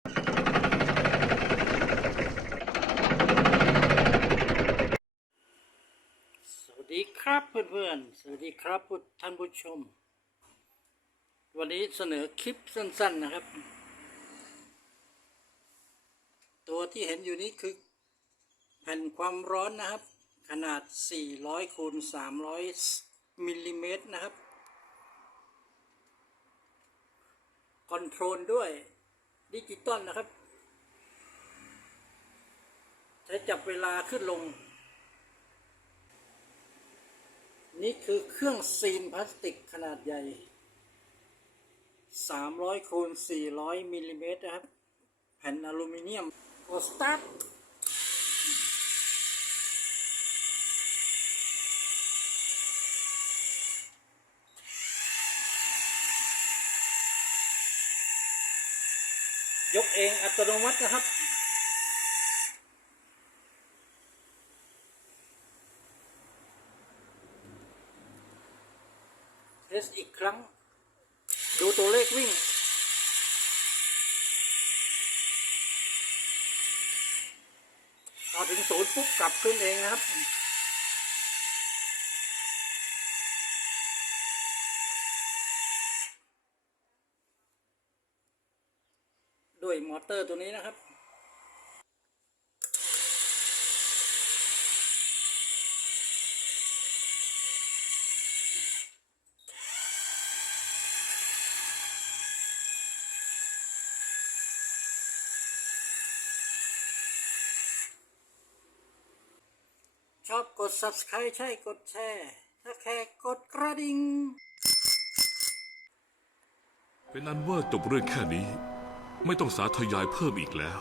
สวัสดีครับเพื่อนๆ สวัสดีครับท่านผู้ชม วันนี้เสนอคลิปสั้น ๆนะครับ ตัวที่เห็นอยู่นี้คือแผ่นความร้อนนะครับ ขนาด 400คูณ300มิลลิเมตรนะครับคอนโทรลด้วย ดิจิตอลนะครับ ใช้จับเวลาขึ้นลง นี่คือเครื่องซีนพลาสติกขนาดใหญ่ 300คูณ400มิลลิเมตรนะครับ แผ่นอลูมิเนียมกดสตาร์ท ยกเองอัตโนมัตินะครับ เทสอีกครั้ง ดูตัวเลขวิ่ง พอถึงศูนย์ปุ๊บกลับขึ้นเองนะครับ ด้วยมอเตอร์ตัวนี้นะครับ ชอบกด subscribe ใช่กดแชร์ถ้าแค่กดกระดิ่งเป็นอันว่าจบเรื่องแค่นี้ ไม่ต้องสาธยายเพิ่มอีกแล้ว